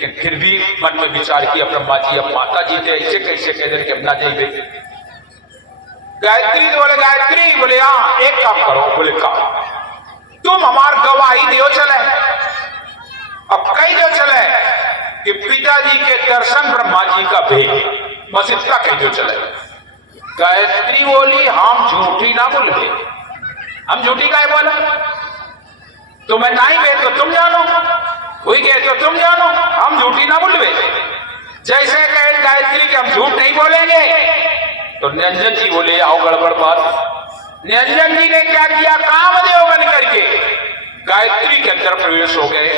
लेकिन फिर भी मन में विचार किया ब्रह्मा जी अब माता जी थे ऐसे कैसे कह दे कि अब ना जाइए। गायत्री बोले गायत्री, बोले हाँ एक काम करो, बोले का तुम हमार गवाही दियो चले, अब कई दो चले कि पिताजी के दर्शन ब्रह्मा जी का भेद, बस इतना कह दो चले। गायत्री बोली हम झूठी ना बोले, हम झूठी का बोला, तुम्हें नहीं भेद तो तुम जानो, कोई कहे तो तुम जानो, हम झूठी ना बोलवे। जैसे कहे गायत्री के हम झूठ नहीं बोलेंगे, तो निरंजन जी बोले आओ गड़बड़ बात। निरंजन जी ने क्या किया, कामदेव बन करके गायत्री के अंदर प्रवेश हो गए,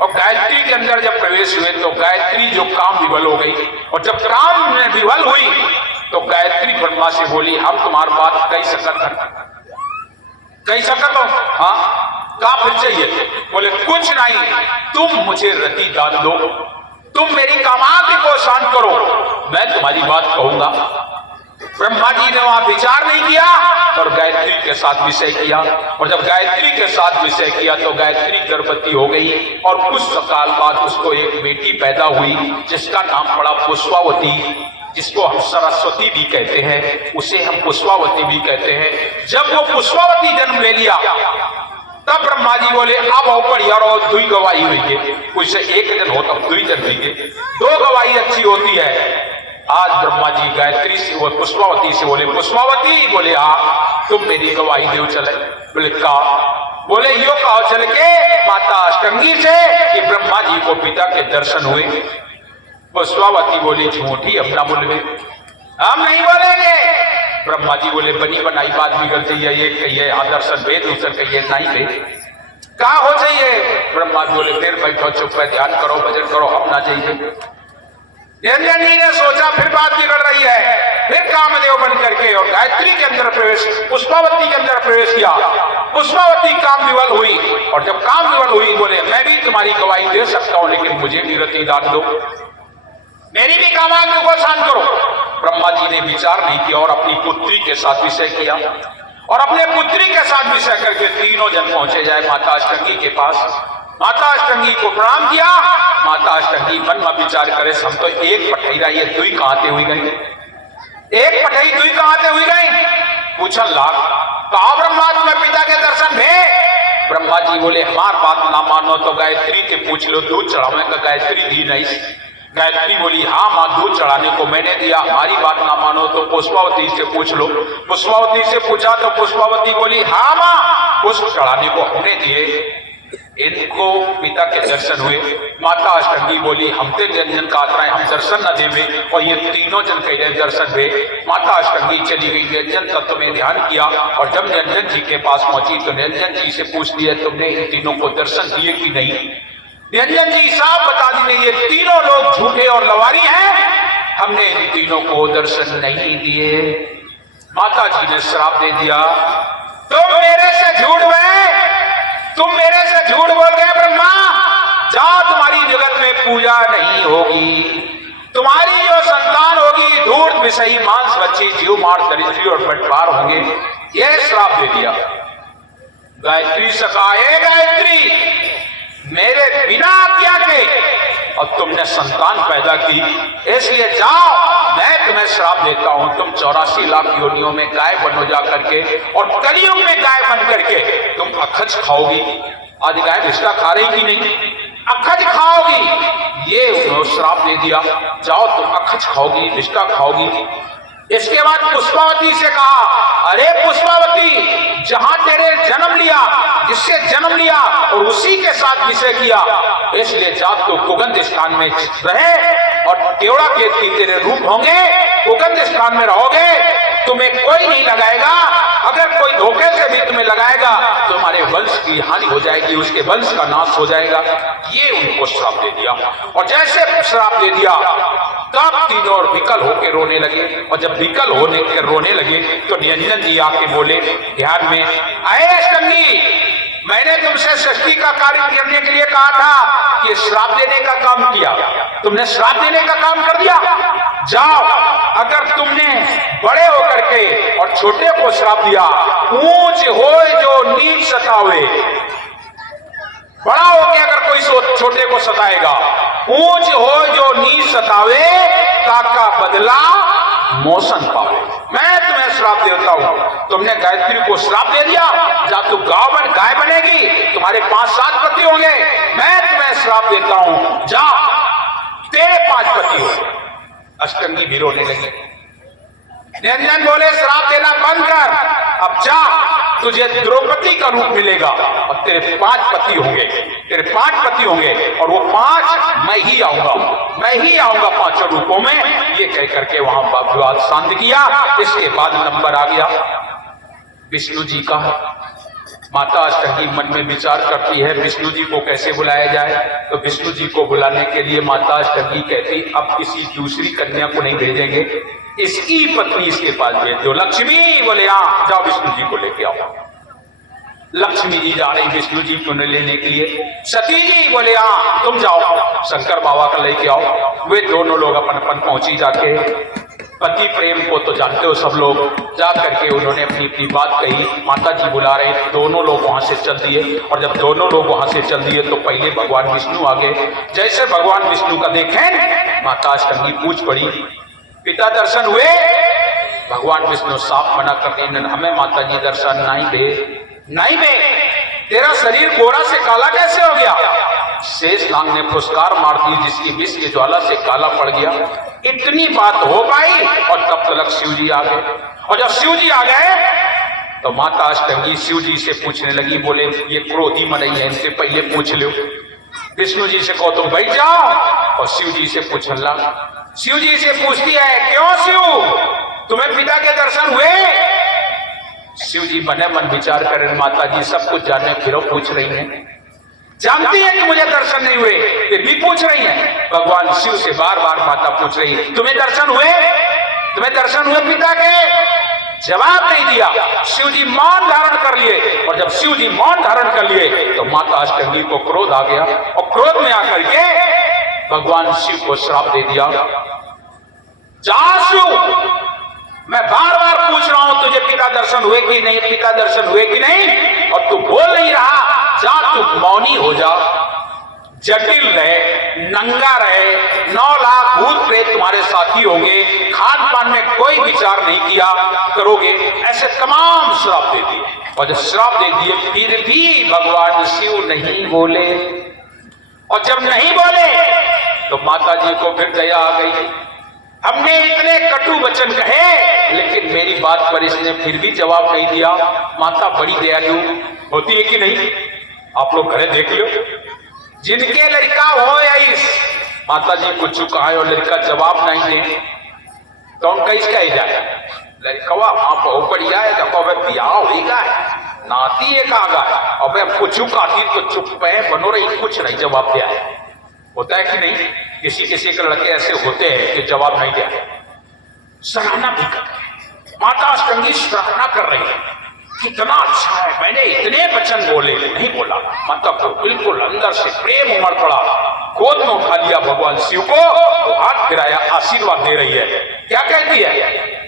और गायत्री के अंदर जब प्रवेश हुए तो गायत्री जो काम विवल हो गई, और जब काम में विवल हुई तो गायत्री ब्रह्मा से बोली हम तुम्हारी बात कह सकत हो, हाँ कहा फिर चाहिए, बोले कुछ नहीं, तुम मुझे रति दान दो, तुम मेरी कामाग्नि को शांत करो, मैं तुम्हारी बात कहूंगा। ब्रह्मा जी ने वहां विचार नहीं किया और गायत्री के साथ विषय किया, और जब गायत्री के साथ विषय किया तो गायत्री गर्भवती हो गई, और कुछ साल बाद उसको एक बेटी पैदा हुई जिसका नाम पड़ा पुष्पावती, जिसको हम सरस्वती भी कहते हैं, उसे हम पुष्पावती भी कहते हैं। जब वो पुष्पावती जन्म ले लिया तब ब्रह्मा जी बोले अब आओ बढ़िया रहो, दुई गवाही हुई है, उससे एक जन हो तब दुई जन हुई है, दो गवाही अच्छी होती है। आज ब्रह्मा जी गायत्री से वो पुष्पावती से बोले पुष्पावती, बोले हाँ तुम मेरी गवाही दो चले, बोले का, बोले यो कहो चल के माता अष्टंगी से कि ब्रह्मा जी को पिता के दर्शन हुए। पुष्पावती बोली झूठी अपना बोले हम नहीं बोलेंगे। ब्रह्मा जी बोले बनी बनाई बात बिगड़ चाहिए, ये कहिए दर्शन भेद, दूसर कहिए नहीं भेद, कहा हो चाहिए। ब्रह्मा जी बोले फिर बैठो चुप है, ध्यान करो भजन करो, हम ना चाहिए। निरंजन जी ने सोचा फिर बात बिगड़ रही है, फिर कामदेव बन करके और गायत्री के अंदर प्रवेश, पुष्पावती के अंदर प्रवेश किया। पुष्पावती काम विवल हुई, और जब काम विवल हुई बोले मैं भी तुम्हारी गवाही दे सकता हूं, लेकिन मुझे भी रति दान दो, मेरी भी कामाग्नि को शांत करो। ब्रह्मा जी ने विचार नहीं किया और अपनी पुत्री के साथ विषय किया, और अपने पुत्री के साथ विषय करके तीनों जन पहुंचे जाए माता अष्टंगी के पास। माता अष्टंगी को प्रणाम किया। माता अष्टंगी मन में विचार करे हम तो एक पठई रही है, दुई कहां हुई गई, एक पठई दुई कहां हुई गई, पूछन लाग कहा ब्रह्मा तुम्हें पिता के दर्शन भे। ब्रह्मा जी बोले हमार बात ना मानो तो गायत्री के पूछ लो, दूध चढ़ावे का गायत्री दी नहीं। गायत्री बोली हाँ माँ दूध चढ़ाने को मैंने दिया, हमारी बात ना मानो तो पुष्पावती से पूछ लो। पुष्पावती से पूछा तो पुष्पावती बोली हाँ माँ पुष्प चढ़ाने को हमने दिए, इनको पिता के दर्शन हुए। माता अष्टंगी बोली हम तो जन का आतरा हम दर्शन न देवे, और ये तीनों जन कह रहे दर्शन हुए। माता अष्टंगी चली गई, निरंजन तत्व में ध्यान किया, और जब निरंजन जी के पास पहुंची तो निरंजन जी से पूछ लिया तुमने इन तीनों को दर्शन दिए कि नहीं। निरंजन जी साफ बता दिए ये तीनों लोग झूठे और लवारी हैं, हमने इन तीनों को दर्शन नहीं दिए। माता जी ने श्राप दे दिया तुम मेरे से झूठ गए, तुम मेरे से झूठ बोल गए ब्रह्मा, जाओ तुम्हारी जगत में पूजा नहीं होगी, तुम्हारी जो संतान होगी धूर्त विषयी मांस बच्ची जीव मार दरिद्री और बंटवार होंगे, यह श्राप दे दिया। गायत्री सखाए गायत्री मेरे बिना आज्ञा के और तुमने संतान पैदा की, इसलिए जाओ मैं तुम्हें श्राप देता हूं, तुम 84 लाख योनियों में गाय बनो जा करके, और कलियुग में गाय बन करके तुम अखज खाओगी। आज गाय रिश्ता खा रही कि नहीं, अखज खाओगी, ये श्राप दे दिया, जाओ तुम अखज खाओगी, रिश्ता खाओगी। इसके बाद पुष्पावती से कहा अरे पुष्पावती जहां तेरे जन्म लिया, जिससे जन्म लिया और उसी के साथ विषय किया, इसलिए जात तो कुगंध स्थान में रहे, और केवड़ा के तेरे रूप होंगे, कुगंध स्थान में रहोगे, तुम्हें कोई नहीं लगाएगा, अगर कोई धोखे से भी तुम्हें लगाएगा तो हमारे वंश की हानि हो जाएगी, उसके वंश का नाश हो जाएगा। ये उनको श्राप दे दिया, और जैसे श्राप दे दिया तब तीनों विकल होकर रोने लगे, और जब विकल होने के रोने लगे तो निरंजन जी आके बोले ध्यान में अरे अष्टंगी मैंने तुमसे सृष्टि का कार्य करने के लिए कहा था कि श्राप देने का काम किया, तुमने श्राप देने का काम कर दिया। जाओ अगर तुमने बड़े होकर के और छोटे को श्राप दिया, ऊंच होए जो नीच सतावे, बड़ा होके अगर कोई छोटे को सताएगा, ऊंच हो जो नीच सतावे, ताका बदला मौसम पावे। मैं तुम्हें श्राप देता हूं, तुमने गायत्री को श्राप दे दिया, जा तू गाय बनेगी, तुम्हारे 5-7 पति होंगे। मैं तुम्हें श्राप देता हूं, जा तेरे 5 पति हो। अष्टंगी भी रोने लगी। निरंजन बोले श्राप देना बंद कर, अब जा, तुझे द्रौपदी का रूप मिलेगा और तेरे 5 पति होंगे, तेरे 5 पति होंगे और वो 5 मैं ही आऊंगा 5 रूपों में। ये कह करके वहां विवाद शांत किया। इसके बाद नंबर आ गया विष्णु जी का। माता अष्टंगी मन में विचार करती है विष्णु जी को कैसे बुलाया जाए। तो विष्णु जी को बुलाने के लिए माता अष्टंगी कहती अब किसी दूसरी कन्या को नहीं भेजेंगे, इसकी पत्नी इसके पास भेज दो। लक्ष्मी बोले हाँ जाओ विष्णु जी को लेके आओ। लक्ष्मी जी जा रही विष्णु जी को लेने के लिए। सती जी बोले हाँ तुम जाओ शंकर बाबा का लेके आओ। वे दोनों लोग अपन पहुंची जाके। पति प्रेम को तो जानते हो सब लोग, जा करके उन्होंने अपनी बात कही। माता जी बुला रहे, दोनों लोग वहां से चल दिए। और जब दोनों लोग वहां से चल दिए तो पहले भगवान विष्णु आ गए। जैसे भगवान विष्णु का देखें, माता अष्टंगी पूछ पड़ी पिता दर्शन हुए? भगवान विष्णु साफ मना कर रहे, हमें माता जी दर्शन नहीं दे। तेरा शरीर गोरा से काला कैसे हो गया? शेष नाग ने फुसकार मार दी जिसकी विष की ज्वाला से काला पड़ गया। इतनी बात हो पाई और तब तक शिव जी आ गए। और जब शिव जी आ गए तो माता अष्टंगी शिव जी से पूछने लगी, बोले ये क्रोधी मन है, इनसे पहले पूछ लो। विष्णु जी से कहो तुम बैठ जाओ और शिव जी से पूछने लगा। शिव जी से पूछती है क्यों शिव तुम्हें पिता के दर्शन हुए? शिव जी मने मन विचार करें, माता जी सब कुछ जाने फिर पूछ रही हैं, जानती है कि मुझे दर्शन नहीं हुए फिर भी पूछ रही हैं। भगवान शिव से बार बार माता पूछ रही है तुम्हें दर्शन हुए? तुम्हें दर्शन हुए पिता के? जवाब नहीं दिया। शिव जी मौन धारण कर लिए। और जब शिव जी मौन धारण कर लिए तो माता अष्टंगी को क्रोध आ गया और क्रोध में आकर के भगवान शिव को श्राप दे दिया। जा शिव, मैं बार बार पूछ रहा हूं तुझे पिता दर्शन हुए कि नहीं, पिता दर्शन हुए कि नहीं, और तू बोल नहीं रहा। जा तू मौनी हो जा, जटिल रहे, नंगा रहे, 9 लाख भूत प्रेत तुम्हारे साथी होंगे, खान पान में कोई विचार नहीं किया करोगे, ऐसे तमाम श्राप दे दिए। और जब श्राप दे दिए फिर भी भगवान शिव नहीं बोले। और जब नहीं बोले तो माता जी को फिर दया आ गई। हमने इतने कटु वचन कहे लेकिन मेरी बात पर इसने फिर भी जवाब नहीं दिया। माता बड़ी दयालु होती है कि नहीं? आप लोग घरे देख लो, जिनके लड़का हो या इस माता जी कुछ चुका है और लड़का जवाब नहीं दे तो उनका इसका ही जाए लड़का हाँ बहुत बढ़िया है, देखो अब ब्याह होगा नाती एक आ गया, अब कुछ चुकाती तो चुप है बनो रही, कुछ नहीं जवाब दिया है। होता है कि नहीं? किसी किसी के लड़के ऐसे होते हैं कि जवाब नहीं दिया। सराहना भी कर रहे हैं, माता अष्टंगी सराहना कर रही है, कितना अच्छा है, मैंने इतने वचन बोले नहीं बोला। माता को बिल्कुल अंदर से प्रेम उमड़ पड़ा, गोद में उठा लिया भगवान शिव को, हाथ फिराया, आशीर्वाद दे रही है। क्या कहती है?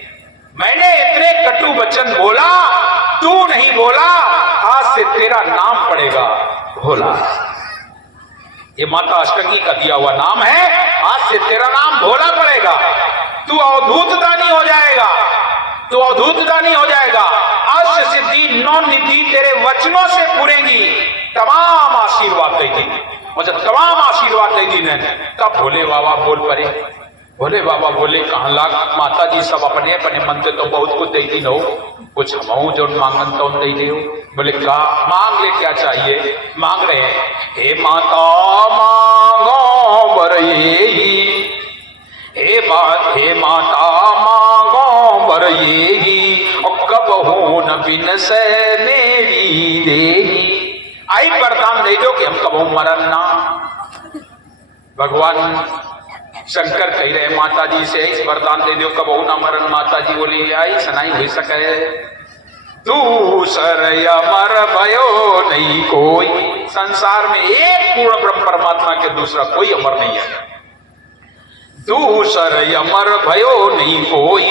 मैंने इतने कटु वचन बोला, तू नहीं बोला, आज से तेरा नाम पड़ेगा भोला। ये माता अष्टंगी का दिया हुआ नाम है, आज से तेरा नाम भोला पड़ेगा। तू अवधूत दानी हो जाएगा, तू अवधूत दानी हो जाएगा। अष्ट सिद्धि 9 निधि तेरे वचनों से पूरेंगी। तमाम आशीर्वाद दे दी, मुझे तमाम आशीर्वाद दे दी ने। तब भोले बाबा बोल पड़े। भोले बाबा बोले कहाँ लाग माता जी सब अपने अपने मन से तो बहुत कुछ दे दी नो, कुछ हम जो मांगन तो दे दे। बोले क्या मांग ले, क्या चाहिए? मांग रहे हैं हे माता मांगो बर येगी, हे माता मांगो बर येगी, और कब हो न बिन से मेरी देगी। आई वरदान दे दो कि हम कब मरन ना। भगवान शंकर कह रहे माता जी से इस वरदान दे दो कब हो ना मरन। माता जी बोली आई सनाई हो सके, दूसर अमर भयो नहीं कोई। संसार में एक पूर्ण ब्रह्म परमात्मा के दूसरा कोई अमर नहीं है। दूसर अमर भयो नहीं कोई,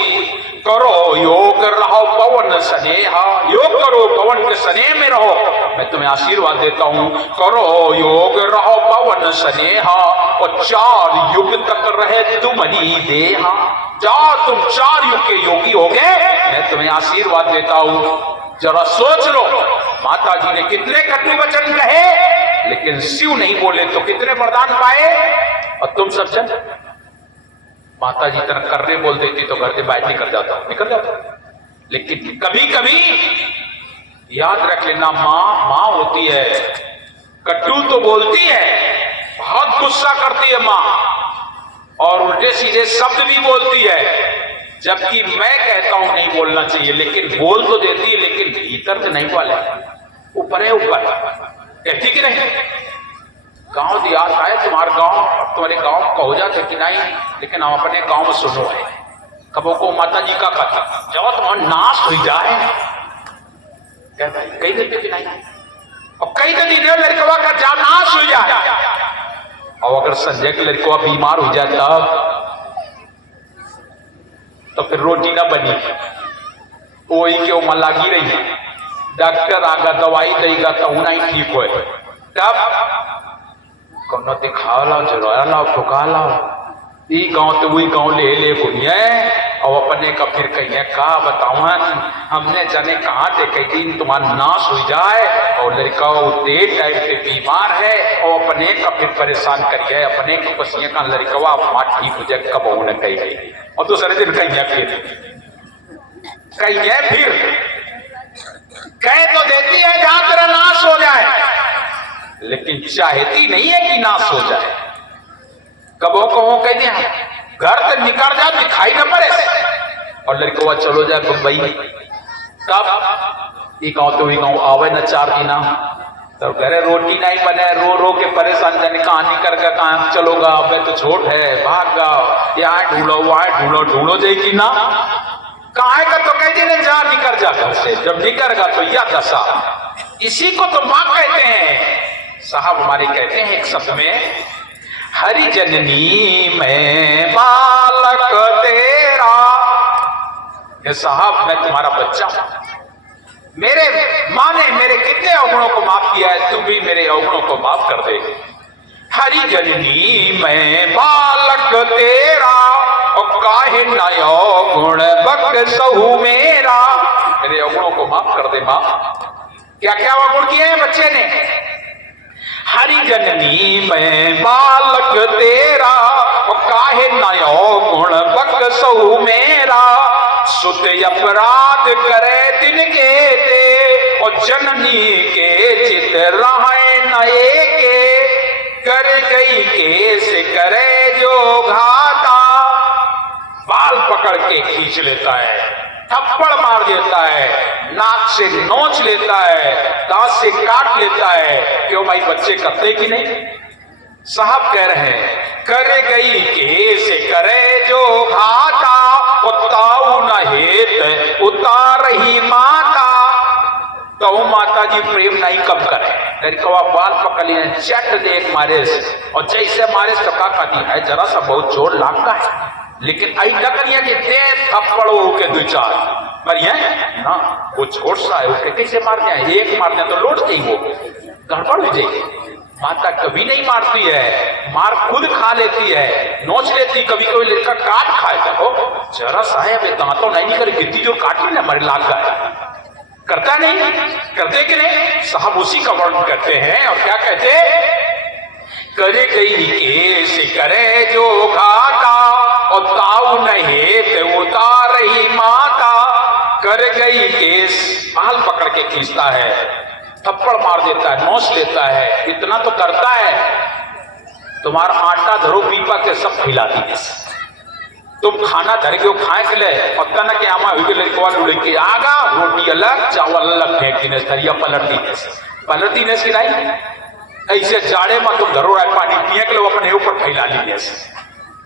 करो योग रहो पवन स्नेहा, योग करो पवन के स्नेह में रहो। मैं तुम्हें आशीर्वाद देता हूं, करो योग रहो पवन स्नेहा, और 4 युग तक रहे तुम्हारी देहा। जाओ तुम 4 युग के योगी हो गए, मैं तुम्हें आशीर्वाद देता हूं। जरा सोच लो, माता जी ने कितने कटु वचन कहे, लेकिन शिव नहीं बोले तो कितने वरदान पाए। और तुम सब जन, माता जी तरह करने बोल देती तो घर से बाहर निकल जाता। लेकिन कभी कभी याद रख लेना, माँ होती है, कटु तो बोलती है, बहुत गुस्सा करती है माँ, और उल्टे सीधे शब्द भी बोलती है, जबकि मैं कहता हूं नहीं बोलना चाहिए, लेकिन बोल तो देती है, लेकिन भीतर से नहीं बोले, ऊपर है ऊपर कहती कि नहीं। गांव दियात आए तुम्हारे गांव, तुम्हारे गांव कहो जाते कि नहीं, लेकिन हम अपने गांव में सुनो है, कबो को माता जी का कथा जब तुम्हारा नाश हो जाए, कई देते कि नहीं, और कई दिन लड़कवा का जब नाश हो जाए, और अगर संजय की लड़कवा बीमार हो जाए तो फिर रोटी ना बनी, वही क्यों मन लगी रही, डॉक्टर आगा दवाई देगा तो नहीं ठीक हो, तब कौन दिखा लाओ, चुरा लाओ, ठुका लाओ, ई गांव तो वही गांव ले घूमिए, और अपने का फिर कहिए का बताऊं, हमने जाने कहाँ थे, कई दिन तुम्हारा नाश हो जाए, और लड़का देर टाइम से बीमार है, और अपने का फिर परेशान करिए, अपने को पसिया का लड़कवा माँ ठीक हो जाए, कब न कही, और दूसरे दिन कहिए फिर कह तो देती है जहां तेरा नाश हो जाए, लेकिन चाहती नहीं है कि नाश हो जाए। कबो कहो कह दिया घर से निकल जाए दिखाई न पड़े, और लड़का चलो जाए मुंबई, तब ये गाँव तो वही गाँव आवे न 4 दिन, तब घरे रोटी नहीं बने, रो के परेशान, जाने कहाँ निकल गया, कहाँ चलोगा, अब तो छोट है, भाग गया, यहाँ ढूंढो वहां ढूंढो जाएगी ना, कहाँ का तो कहते नहीं, जा निकल जा घर से, जब निकलेगा तो यह दशा, इसी को तो माँ कहते हैं। साहब हमारे कहते हैं एक शब्द में, हरि जननी मैं बालक तेरा, ये साहब मैं तुम्हारा बच्चा हूं, मेरे माँ ने मेरे कितने अवगुणों को माफ किया है, तू भी मेरे अवगुणों को माफ कर दे। हरि जननी मैं बालक तेरा, और काहे नयो गुण बख्शहु मेरा, मेरे अवगुणों को माफ कर दे माँ। क्या क्या अवगुण किए हैं बच्चे ने। हरि जननी मैं बालक तेरा, और काहे नयो गुण बख्शहु मेरा, सुत अपराध करे दिन के ते, और जननी के चित रहे नए के, कर गई केस करे जो घाता, बाल पकड़ के खींच लेता है, थप्पड़ मार देता है, नाक से नोच लेता है, दांत से काट लेता है, क्यों भाई बच्चे करते कि नहीं। साहब कह रहे हैं, कर गई केस करे जो घाता, उताऊ न हेत उतार ही माता, तो माता जी प्रेम नहीं कम करे, लड़कवा बाल पकड़ लिए चट दे मारे, और जैसे मारे सका खाती है, जरा सा बहुत जोर लागता है, लेकिन आई न करिए कि दे थप्पड़ो के 2-4 मरिए ना, वो छोट सा है, उसके कैसे मारते हैं, एक मारते हैं तो लौटते ही वो गड़बड़ हो जाएगी। माता कभी नहीं मारती है, मार खुद खा लेती है, नोच लेती, कभी कभी लड़का काट खाए, देखो जरा सा है, दांतों नहीं निकल, कितनी जोर काटी ना मरे लाग गया, करता नहीं, करते कि नहीं। साहब उसी का वर्णन करते हैं, और क्या कहते, करे गई केस करे जो घाटा, और ताऊ नहीं ते उतार ही माता, कर गई केस, बाल पकड़ के खींचता है, थप्पड़ मार देता है, नोच लेता है, इतना तो करता है, तुम्हारा आटा धरो पीपा के सब खिलाती है, तुम खाना धर के खाए के ले, पता ना कि आमा हुई लड़कवा लड़के आगा, रोटी अलग चावल अलग फेंक दी, थरिया पलटती ने कि नहीं, ऐसे जाड़े में तुम धरो रहा पानी पिए के लोग अपने ऊपर फैला ली,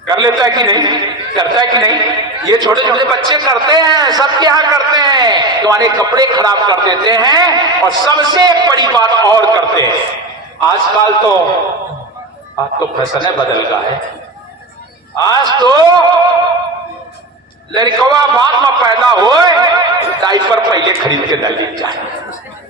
कर लेता है कि नहीं, करता है कि नहीं। ये छोटे छोटे बच्चे करते हैं, सबके यहाँ करते हैं, तुम्हारे कपड़े खराब कर देते हैं, और सबसे एक बड़ी बात और करते हैं, आजकल तो आज तो फैशन बदल गया है, आज तो लड़कवा बाद में पैदा होए डायपर पहले खरीद के डाली जाए।